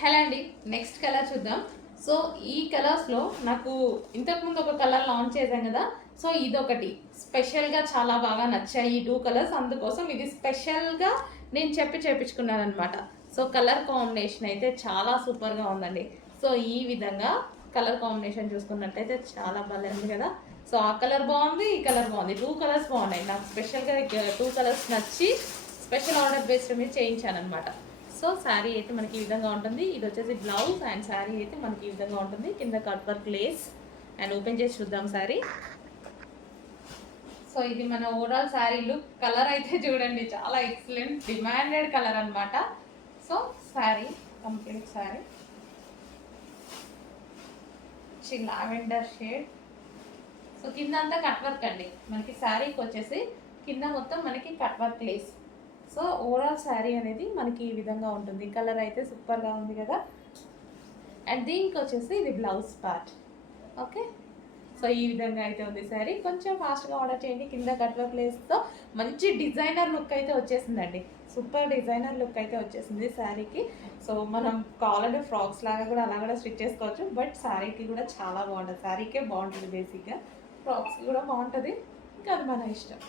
Hello అండి, next colour చూద్దాం. So ఈ కలర్స్లో నాకు ఇంతకుముందు ఒక కలర్ లాంచ్ చేశాం కదా. సో ఇదొకటి స్పెషల్గా చాలా బాగా నచ్చాయి ఈ 2 కలర్స్. అందుకోసం ఇది స్పెషల్గా నేను చేపించుకున్నాను అనమాట. సో కలర్ కాంబినేషన్ అయితే చాలా సూపర్గా ఉందండి. సో ఈ విధంగా కలర్ కాంబినేషన్ చూసుకున్నట్టయితే చాలా బాగా ఉంది కదా. సో ఆ కలర్ బాగుంది, ఈ కలర్ బాగుంది. 2 కలర్స్ బాగున్నాయి. నాకు స్పెషల్గా 2 కలర్స్ నచ్చి స్పెషల్ ఆర్డర్ బేస్డ్ మీద చేయించాను అనమాట. సో శారీ అయితే మనకి ఈ విధంగా ఉంటుంది. ఇది వచ్చేసి బ్లౌజ్ అండ్ శారీ అయితే మనకి ఈ విధంగా ఉంటుంది. కింద cut work lace. And open చేసి చూద్దాం శారీ. సో ఇది మన ఓవరాల్ శారీ లుక్. కలర్ అయితే చూడండి చాలా ఎక్సలెంట్ డిమాండెడ్ కలర్ అనమాట. So sari complete sari lavender shade. So కింద అంతా కట్ వర్క్ అండి. మనకి శారీకి వచ్చేసి కింద మొత్తం మనకి cut work lace. So overall sari అనేది మనకి ఈ విధంగా ఉంటుంది. కలర్ అయితే సూపర్గా ఉంది కదా. అండ్ దీనికి వచ్చేసి ఇది బ్లౌజ్ పార్ట్. ఓకే, సో ఈ విధంగా అయితే ఉంది శారీ. కొంచెం ఫాస్ట్గా ఆర్డర్ చేయండి. కింద కట్ వర్క్ లేస్తో మంచి డిజైనర్ లుక్ అయితే వచ్చేసిందండి. సూపర్ డిజైనర్ లుక్ అయితే వచ్చేసింది శారీకి. సో మనం కావాలంటే ఫ్రాక్స్ లాగా కూడా అలా కూడా స్టిచ్ చేసుకోవచ్చు. బట్ శారీకి కూడా చాలా బాగుంటుంది. శారీకే బాగుంటుంది బేసిక్గా. ఫ్రాక్స్కి కూడా బాగుంటుంది. ఇంకా అది మన ఇష్టం.